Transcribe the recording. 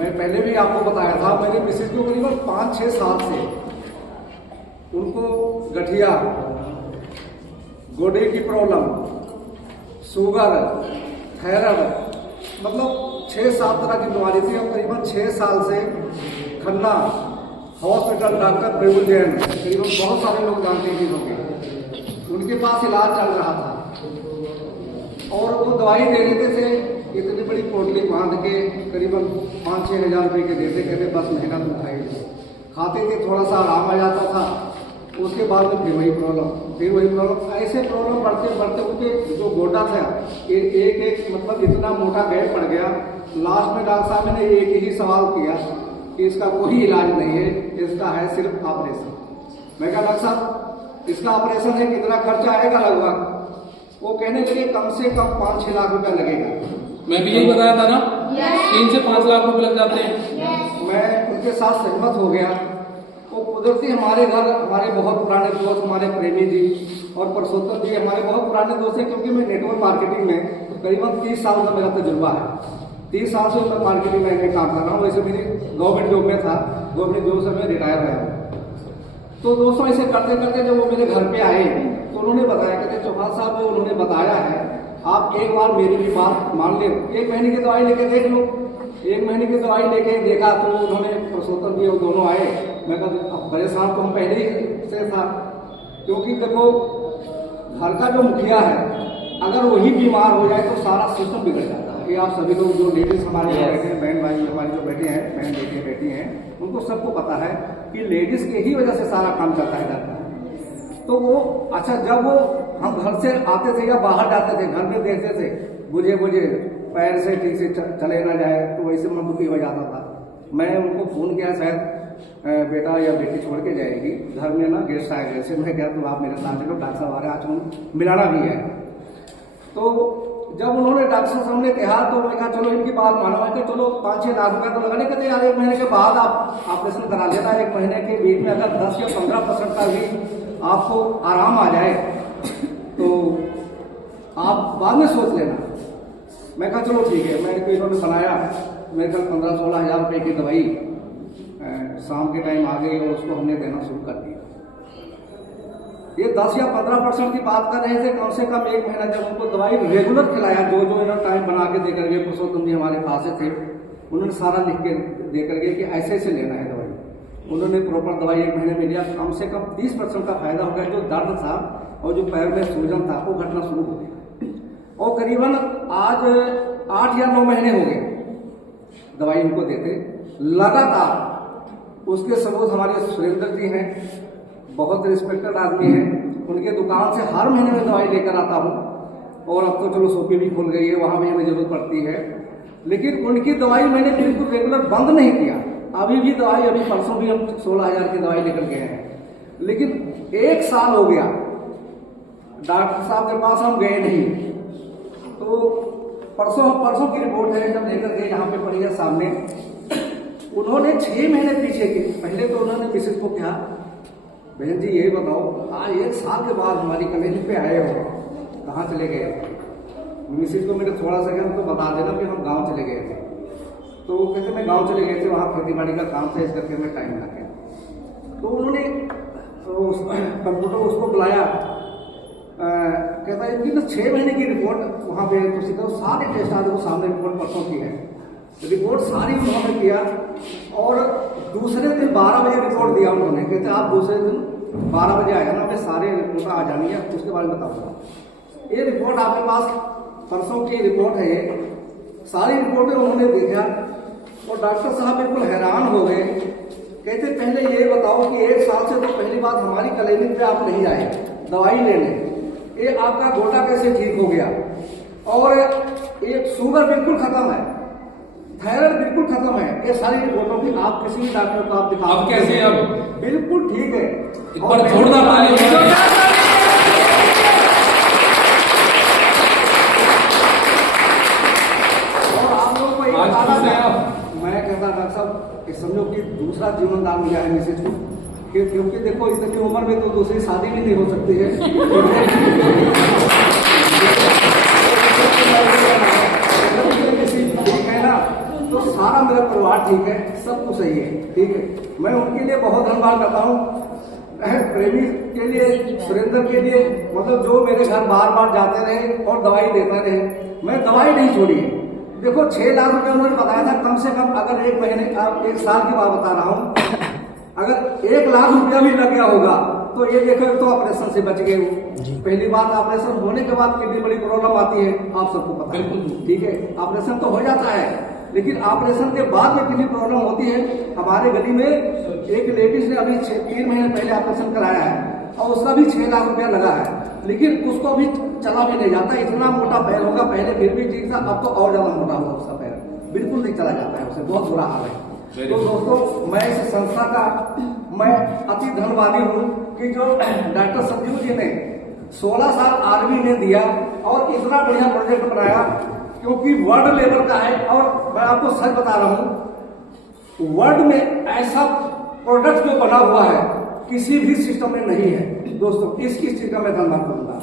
मैं पहले भी आपको बताया था, मेरे मिसेज को करीबन 5-6 साल से उनको गठिया, गोडे की प्रॉब्लम, शुगर, थायराइड, मतलब 6-7 तरह की बीमारी थी। और करीबन 6 साल से खन्ना हॉस्पिटल डॉक्टर प्रभु जैन, करीबन बहुत सारे लोग जानते हैं होंगे, उनके पास इलाज चल रहा था। और वो दवाई दे देते थे, इतनी बड़ी पोटली बांध के करीबन 5-6 हज़ार रुपये के देते, कहते बस महीना तुम खाइए। खाते थे, थोड़ा सा आराम आ जाता था, उसके बाद में फिर वही प्रॉब्लम। ऐसे प्रॉब्लम बढ़ते बढ़ते उनके जो गोटा था एक मतलब इतना मोटा गैप पड़ गया। लास्ट में डॉक्टर साहब ने एक ही सवाल किया कि इसका कोई इलाज नहीं है, इसका है सिर्फ ऑपरेशन। मैं कहा डॉक्टर साहब इसका ऑपरेशन है, कितना खर्चा आएगा लगभग? वो कहने लगे कम से कम 5-6 लाख रुपया लगेगा। मैं भी यही बताया था ना, 3 से 5 लाख रुपए लग जाते हैं। मैं उनके साथ सहमत हो गया। वो कुदरती हमारे घर, हमारे बहुत पुराने दोस्त, हमारे प्रेमी जी और परसोत्तम जी हमारे बहुत पुराने दोस्त हैं, क्योंकि मैं नेटवर्क मार्केटिंग में करीबन 30 साल का मेरा तजुर्बा है। 30 साल से मैं मार्केटिंग लाइन में काम कर रहा हूँ। वैसे मेरी गवर्नमेंट जॉब में था, गवर्नमेंट जॉब से मैं रिटायर रहा हूँ। तो दोस्तों ऐसे करते करते जब वो मेरे घर पे आए तो उन्होंने बताया, कहते चौहान साहब उन्होंने बताया है, आप एक बार मेरी भी बात मान ले, 1 महीने की दवाई लेके देख लो। 1 महीने की दवाई लेके देखा तो उन्होंने परसोत्तम जी दोनों आए। मैं कहा परेशान तो हम पहले ही से था, क्योंकि देखो घर का जो मुखिया है अगर वही बीमार हो जाए तो सारा सिस्टम बिगड़ जाता है। ये आप सभी लोग जो लेडीज हमारे यहाँ बैठे हैं, बहन भाई हमारे जो बैठे हैं, बहन बेटी हैं, उनको सबको पता है कि लेडीज के ही वजह से सारा काम चलता है घर का। तो वो अच्छा, जब वो हम घर से आते थे या बाहर जाते थे, घर में देखते थे बुझे पैर से ठीक से चले ना जाए तो वैसे मन दुखी हो जाता था। मैं उनको फोन किया, शायद बेटा या बेटी छोड़ के जाएगी, घर में ना गेस्ट आए गए। मैं क्या तो आप मेरे साथ चलो, डॉक्टर साहब आ रहे, आज हम मिलाना भी है। तो जब उन्होंने डॉक्टर साहब ने कहा तो मैं कहा चलो इनकी बात मानो है कि चलो 5-6 लाख रुपया तो लगाने कहते यार 1 महीने के बाद आप ऑपरेशन करा लेना। 1 महीने के बीच में अगर 10 या 15% का भी आपको आराम आ जाए तो आप बाद में सोच लेना। मैं कहा चलो ठीक है। मैंने इन्होंने बनाया, मेरे ख्याल 15-16 हज़ार रुपये की दवाई शाम के टाइम आ गई और उसको हमने देना शुरू कर दिया। ये 10 या 15% की बात कर रहे थे, कम से कम 1 महीना जब उनको दवाई रेगुलर खिलाया, जो इन्होंने टाइम बना के दे करके, पुरुषोत्तम जी हमारे पास थे, उन्होंने सारा लिख के दे करके कि ऐसे ऐसे लेना है दवाई। उन्होंने प्रॉपर दवाई 1 महीने में लिया, कम से कम 30% का फायदा हो गया। जो दर्द था और जो पैर में सूजन था वो घटना शुरू हो गया। और करीबन आज 8 या 9 महीने हो गए दवाई इनको देते लगातार। उसके सबूत हमारे सुरेंद्र जी हैं, बहुत रिस्पेक्टेड आदमी हैं, उनके दुकान से हर महीने में दवाई लेकर आता हूँ। और अब तो चलो शॉपी भी खुल गई है, वहाँ भी हमें जरूरत पड़ती है, लेकिन उनकी दवाई मैंने बिल्कुल रेगुलर बंद नहीं किया। अभी भी दवाई, अभी परसों भी हम 16 हज़ार की दवाई लेकर गए हैं, लेकिन 1 साल हो गया डॉक्टर साहब के पास हम गए नहीं। तो परसों की रिपोर्ट है, जब लेकर गए यहाँ पे पड़ी है सामने, उन्होंने 6 महीने पीछे के, पहले तो उन्होंने मिसेज को कहा बहन जी ये बताओ आज 1 साल के बाद हमारी कमेटी पे आए हो, कहाँ चले गए? मिसेज को मैंने थोड़ा सा तो बता देना कि हम गांव चले गए थे। तो वो कहते मैं गांव चले गए थे, वहाँ खेती बाड़ी का काम था, इस करके मैं टाइम लगा। तो उन्होंने कंप्यूटर उसको बुलाया, कहता है इनकी तो 6 महीने की रिपोर्ट वहाँ पे कुछ तो सारे टेस्ट आज वो सामने रिपोर्ट परसों की है, रिपोर्ट सारी उन्होंने किया। और दूसरे दिन 12 बजे रिपोर्ट दिया उन्होंने, कहते आप दूसरे दिन 12 बजे आएगा ना, मैं सारे रिपोर्ट आ जानी है, उसके बारे में बताऊंगा। ये रिपोर्ट आपके पास परसों की रिपोर्ट है, ये सारी रिपोर्टें उन्होंने देखा और डॉक्टर साहब बिल्कुल हैरान हो गए। कहते पहले ये बताओ कि 1 साल से तो पहली बात हमारी क्लिनिक पे आप नहीं आए दवाई लेने, ये आपका गोटा कैसे ठीक हो गया? और एक शुगर बिल्कुल खत्म है, थायराइड बिल्कुल खत्म है, ये सारी रिपोर्टों की आप किसी भी डॉक्टर को आप दिखा, अब कैसे अब बिल्कुल ठीक है। और छोड़ना मैं कहता डॉक्टर साहब समझो कि दूसरा जीवन दान मिला है मिसेज को, क्योंकि देखो इतनी उम्र में तो दूसरी शादी भी नहीं हो सकती है। किसी है ना, तो सारा मेरा परिवार ठीक है, सब कुछ सही है, ठीक है। मैं उनके लिए बहुत धन्यवाद करता हूँ, प्रेमी के लिए, सुरेंद्र के लिए, मतलब जो मेरे घर बार बार जाते रहे और दवाई देते रहे, मैं दवाई नहीं छोड़ी। देखो 6 लाख रुपए उन्होंने बताया था, कम से कम अगर 1 महीने का, 1 साल की बात बता रहा हूँ, अगर 1 लाख रुपया भी लग गया होगा तो ये देखो तो ऑपरेशन से बच गए वो। पहली बात, ऑपरेशन होने के बाद कितनी बड़ी प्रॉब्लम आती है आप सबको पता है, ठीक है। ऑपरेशन तो हो जाता है, लेकिन ऑपरेशन के बाद में कितनी प्रॉब्लम होती है। हमारे गली में एक लेडीज ने अभी 3 महीने पहले ऑपरेशन कराया है और उसका भी 6 लाख रुपया लगा है, लेकिन उसको भी चला भी नहीं जाता। इतना मोटा पैर होगा, पहले फिर भी ठीक था, अब तो और ज्यादा मोटा होगा उसका पैर, बिल्कुल नहीं चला जाता है उसे, बहुत बुरा हाल है। तो दोस्तों, मैं इस संस्था का मैं अति धन्यवादी हूँ कि जो डॉक्टर संजीव जी ने 16 साल आर्मी में दिया और इतना बढ़िया प्रोजेक्ट बनाया, क्योंकि वर्ल्ड लेवल का है। और मैं आपको सच बता रहा हूँ, वर्ल्ड में ऐसा प्रोडक्ट जो बना हुआ है किसी भी सिस्टम में नहीं है। दोस्तों, इस चीज का मैं धन्यवाद करूंगा।